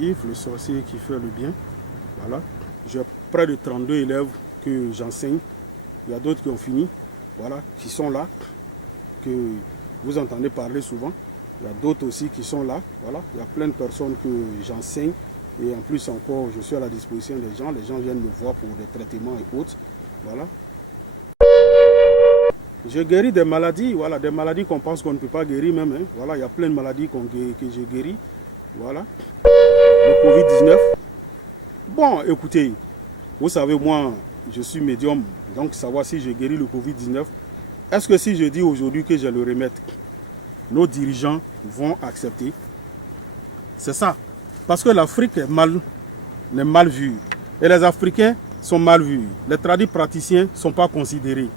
maladif, le sorcier qui fait le bien. Voilà. J'ai près de 32 élèves que j'enseigne. Il y a d'autres qui ont fini, voilà, qui sont là, que vous entendez parler souvent. Il y a d'autres aussi qui sont là. Voilà. Il y a plein de personnes que j'enseigne. Et en plus encore, je suis à la disposition des gens. Les gens viennent me voir pour des traitements et autres. Voilà. Je guéris des maladies, voilà, des maladies qu'on pense qu'on ne peut pas guérir même. Hein. Voilà, il y a plein de maladies que je guéris. Voilà. Le Covid-19. Bon, écoutez, vous savez, moi, je suis médium. Donc, savoir si je guéris le Covid-19. Est-ce que si je dis aujourd'hui que je le remette, nos dirigeants vont accepter? C'est ça. Parce que l'Afrique est mal vue. Et les Africains sont mal vus. Les tradis praticiens ne sont pas considérés.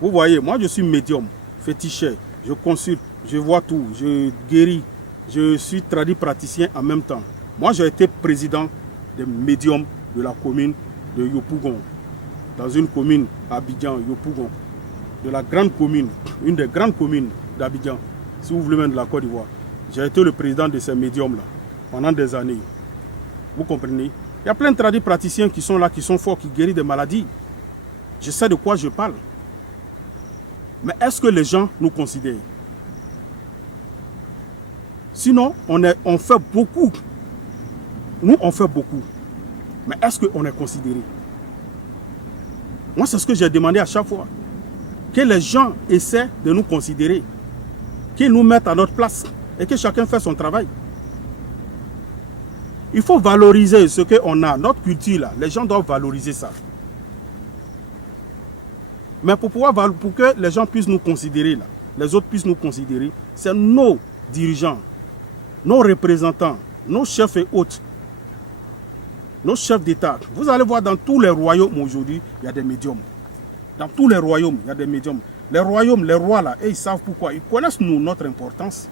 Vous voyez, moi je suis médium, féticheur. Je consulte, je vois tout, je guéris. Je suis tradit praticien en même temps. Moi j'ai été président des médiums de la commune de Yopougon. Dans une commune à Abidjan, Yopougon. De la grande commune, une des grandes communes d'Abidjan, si vous voulez même de la Côte d'Ivoire. J'ai été le président de ces médiums-là pendant des années. Vous comprenez? Il y a plein de tradis praticiens qui sont là, qui sont forts, qui guérissent des maladies. Je sais de quoi je parle. Mais est-ce que les gens nous considèrent? Sinon, on fait beaucoup. Nous, on fait beaucoup. Mais est-ce qu'on est considéré? Moi, c'est ce que j'ai demandé à chaque fois. Que les gens essaient de nous considérer. Qu'ils nous mettent à notre place. Et que chacun fait son travail. Il faut valoriser ce qu'on a, notre culture là. Les gens doivent valoriser ça. Mais pour que les gens puissent nous considérer là, les autres puissent nous considérer, c'est nos dirigeants, nos représentants, nos chefs et hôtes, nos chefs d'État. Vous allez voir dans tous les royaumes aujourd'hui, il y a des médiums. Dans tous les royaumes, il y a des médiums. Les royaumes, les rois là, ils savent pourquoi. Ils connaissent notre importance.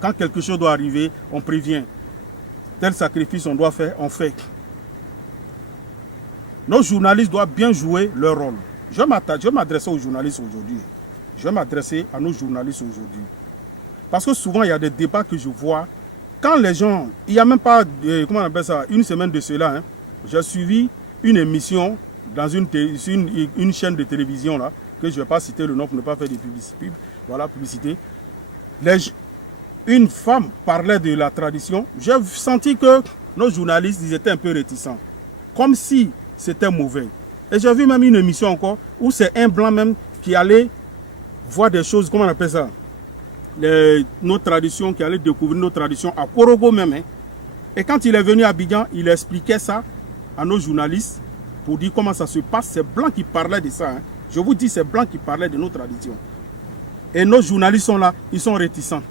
Quand quelque chose doit arriver, on prévient. Tel sacrifice on doit faire, on fait. Nos journalistes doivent bien jouer leur rôle. Je vais m'adresser aux journalistes aujourd'hui. Je vais m'adresser à nos journalistes aujourd'hui. Parce que souvent, il y a des débats que je vois. Quand les gens... Il n'y a même pas, comment on appelle ça, une semaine de cela, hein, j'ai suivi une émission dans une chaîne de télévision, là, que je ne vais pas citer le nom pour ne pas faire de publicité. Voilà, publicité. Une femme parlait de la tradition. J'ai senti que nos journalistes, ils étaient un peu réticents. Comme si c'était mauvais. Et j'ai vu même une émission encore où c'est un blanc même qui allait voir des choses, comment on appelle ça, nos traditions, qui allait découvrir nos traditions à Korogo même. Hein. Et quand il est venu à Abidjan, il expliquait ça à nos journalistes pour dire comment ça se passe. C'est blanc qui parlait de ça. Hein. Je vous dis, c'est blanc qui parlait de nos traditions. Et nos journalistes sont là, ils sont réticents.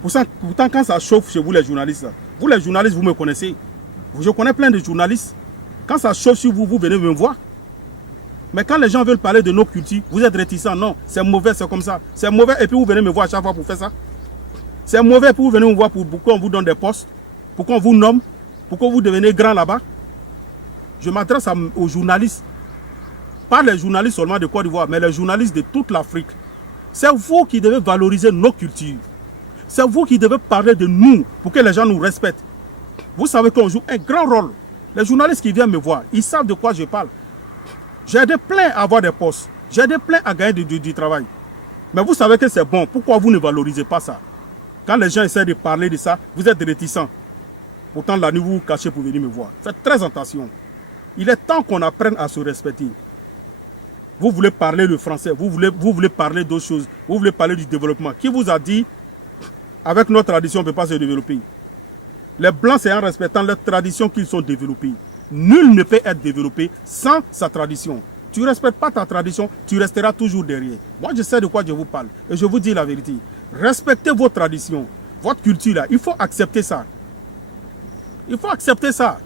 Pourtant, quand ça chauffe chez vous les journalistes, là, vous les journalistes, vous me connaissez. Je connais plein de journalistes. Quand ça chauffe sur vous, vous venez me voir. Mais quand les gens veulent parler de nos cultures, vous êtes réticents. Non, c'est mauvais, c'est comme ça. C'est mauvais et puis vous venez me voir à chaque fois pour faire ça. C'est mauvais et puis vous venez me voir pour qu'on vous donne des postes, pour qu'on vous nomme, pour que vous devenez grand là-bas. Je m'adresse aux journalistes. Pas les journalistes seulement de Côte d'Ivoire, mais les journalistes de toute l'Afrique. C'est vous qui devez valoriser nos cultures. C'est vous qui devez parler de nous pour que les gens nous respectent. Vous savez qu'on joue un grand rôle. Les journalistes qui viennent me voir, ils savent de quoi je parle. J'ai des pleins à avoir des postes. J'ai des pleins à gagner du travail. Mais vous savez que c'est bon. Pourquoi vous ne valorisez pas ça? Quand les gens essaient de parler de ça, vous êtes réticents. Pourtant, la nuit, vous vous cachez pour venir me voir. Faites très attention. Il est temps qu'on apprenne à se respecter. Vous voulez parler le français, vous voulez parler d'autres choses, vous voulez parler du développement. Qui vous a dit, avec notre tradition, on ne peut pas se développer? Les Blancs, c'est en respectant leur tradition qu'ils sont développés. Nul ne peut être développé sans sa tradition. Tu ne respectes pas ta tradition, tu resteras toujours derrière. Moi, je sais de quoi je vous parle. Et je vous dis la vérité. Respectez vos traditions, votre culture là. Il faut accepter ça. Il faut accepter ça.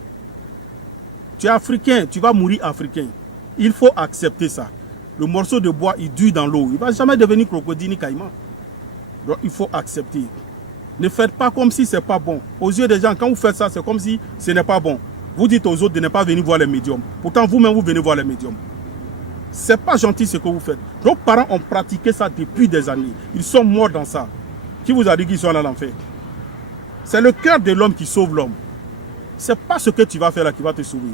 Tu es africain, tu vas mourir africain. Il faut accepter ça. Le morceau de bois, il dure dans l'eau. Il ne va jamais devenir crocodile ni caïman. Donc, il faut accepter. Ne faites pas comme si ce n'est pas bon. Aux yeux des gens, quand vous faites ça, c'est comme si ce n'est pas bon. Vous dites aux autres de ne pas venir voir les médiums. Pourtant, vous-même, vous venez voir les médiums. Ce n'est pas gentil ce que vous faites. Nos parents ont pratiqué ça depuis des années. Ils sont morts dans ça. Qui vous a dit qu'ils sont allés à l'enfer? C'est le cœur de l'homme qui sauve l'homme. Ce n'est pas ce que tu vas faire là qui va te sauver.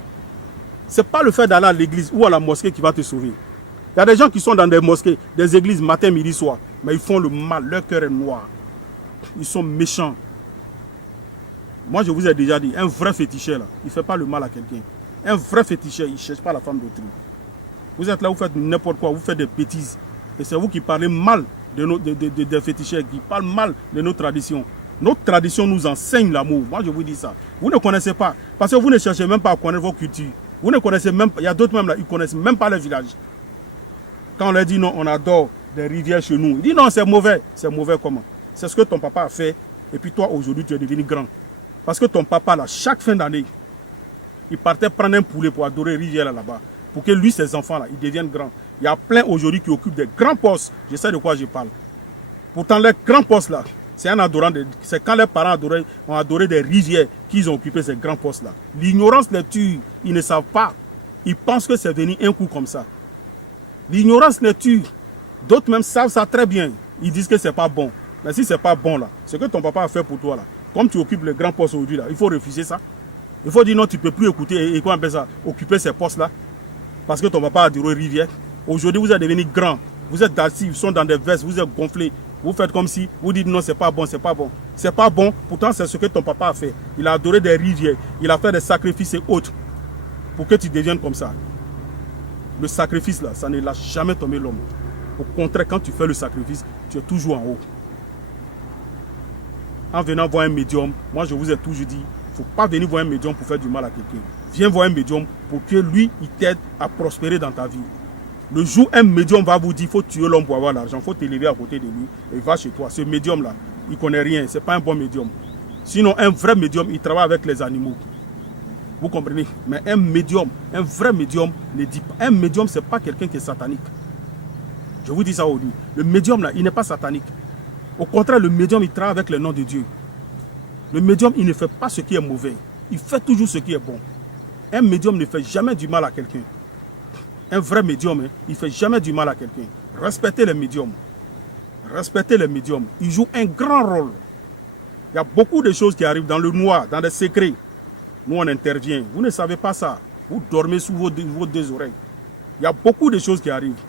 Ce n'est pas le fait d'aller à l'église ou à la mosquée qui va te sauver. Il y a des gens qui sont dans des mosquées, des églises, matin, midi, soir. Mais ils font le mal, leur cœur est noir. Ils sont méchants. Moi, je vous ai déjà dit, un vrai féticheur, là, il ne fait pas le mal à quelqu'un. Un vrai féticheur, il ne cherche pas la femme d'autrui. Vous êtes là, vous faites n'importe quoi, vous faites des bêtises. Et c'est vous qui parlez mal des féticheurs, qui parlent mal de nos traditions. Notre tradition nous enseigne l'amour. Moi, je vous dis ça. Vous ne connaissez pas. Parce que vous ne cherchez même pas à connaître vos cultures. Vous ne connaissez même pas. Il y a d'autres même là, ils ne connaissent même pas les villages. Quand on leur dit non, on adore des rivières chez nous. Ils disent non, c'est mauvais. C'est mauvais comment? C'est ce que ton papa a fait. Et puis toi, aujourd'hui, tu es devenu grand. Parce que ton papa, là, chaque fin d'année, il partait prendre un poulet pour adorer rivière là-bas. Pour que lui, ses enfants, là, ils deviennent grands. Il y a plein aujourd'hui qui occupent des grands postes. Je sais de quoi je parle. Pourtant, les grands postes là, c'est un adorant. C'est quand les parents ont adoré des rivières qu'ils ont occupé ces grands postes là. L'ignorance les tue. Ils ne savent pas. Ils pensent que c'est venu un coup comme ça. L'ignorance les tue. D'autres même savent ça très bien. Ils disent que c'est pas bon. Mais si c'est pas bon là, ce que ton papa a fait pour toi là, comme tu occupes le grand poste aujourd'hui là, il faut refuser ça. Il faut dire non, tu ne peux plus écouter et quoi on appelle ça, occuper ces postes là. Parce que ton papa a adoré rivière. Aujourd'hui, vous êtes devenu grand. Vous êtes assis, vous sont dans des vestes, vous êtes gonflés. Vous faites comme si, vous dites non, c'est pas bon, c'est pas bon. C'est pas bon, pourtant c'est ce que ton papa a fait. Il a adoré des rivières, il a fait des sacrifices et autres pour que tu deviennes comme ça. Le sacrifice là, ça ne lâche jamais tomber l'homme. Au contraire, quand tu fais le sacrifice, tu es toujours en haut. En venant voir un médium, moi je vous ai toujours dit, il ne faut pas venir voir un médium pour faire du mal à quelqu'un. Viens voir un médium pour que lui, il t'aide à prospérer dans ta vie. Le jour un médium va vous dire qu'il faut tuer l'homme pour avoir l'argent, il faut t'élever à côté de lui et va chez toi. Ce médium-là, il ne connaît rien, ce n'est pas un bon médium. Sinon, un vrai médium, il travaille avec les animaux. Vous comprenez? Mais un médium, un vrai médium, ne dit pas. Un médium, ce n'est pas quelqu'un qui est satanique. Je vous dis ça aujourd'hui. Le médium, là, il n'est pas satanique. Au contraire, le médium, il travaille avec le nom de Dieu. Le médium, il ne fait pas ce qui est mauvais. Il fait toujours ce qui est bon. Un médium ne fait jamais du mal à quelqu'un. Un vrai médium, hein, il ne fait jamais du mal à quelqu'un. Respectez les médiums. Respectez les médiums. Ils jouent un grand rôle. Il y a beaucoup de choses qui arrivent dans le noir, dans des secrets. Nous, on intervient. Vous ne savez pas ça. Vous dormez sous vos deux oreilles. Il y a beaucoup de choses qui arrivent.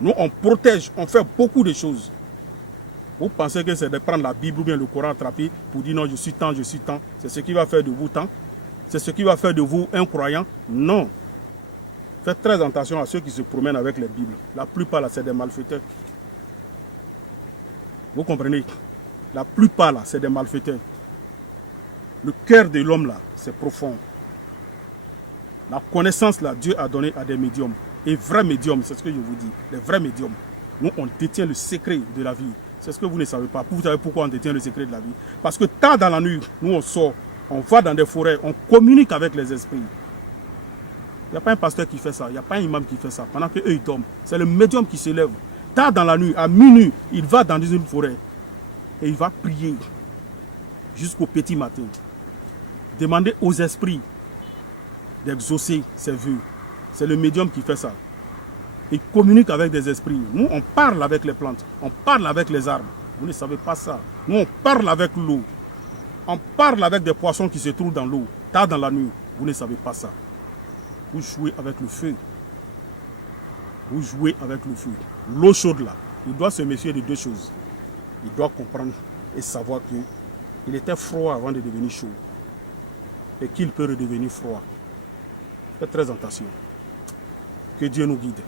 Nous, on protège, on fait beaucoup de choses. Vous pensez que c'est de prendre la Bible ou bien le Coran attrapé pour dire non, je suis tant, je suis tant. C'est ce qui va faire de vous tant. C'est ce qui va faire de vous un croyant. Non. Faites très attention à ceux qui se promènent avec les Bibles. La plupart, là, c'est des malfaiteurs. Vous comprenez? La plupart, là, c'est des malfaiteurs. Le cœur de l'homme, là, c'est profond. La connaissance, là, Dieu a donné à des médiums. Et vrais médiums, c'est ce que je vous dis. Les vrais médiums. Nous, on détient le secret de la vie. C'est ce que vous ne savez pas. Vous savez pourquoi on détient le secret de la vie? Parce que tard dans la nuit, nous, on sort, on va dans des forêts, on communique avec les esprits. Il n'y a pas un pasteur qui fait ça, il n'y a pas un imam qui fait ça. Pendant qu'eux, ils dorment. C'est le médium qui se lève. Tard dans la nuit, à minuit, il va dans une forêt. Et il va prier jusqu'au petit matin. Demander aux esprits d'exaucer ses vœux. C'est le médium qui fait ça. Il communique avec des esprits. Nous, on parle avec les plantes. On parle avec les arbres. Vous ne savez pas ça. Nous, on parle avec l'eau. On parle avec des poissons qui se trouvent dans l'eau. Tard dans la nuit. Vous ne savez pas ça. Vous jouez avec le feu. Vous jouez avec le feu. L'eau chaude là, il doit se méfier de deux choses. Il doit comprendre et savoir qu'il était froid avant de devenir chaud. Et qu'il peut redevenir froid. Faites très attention. Que Dieu nous guide.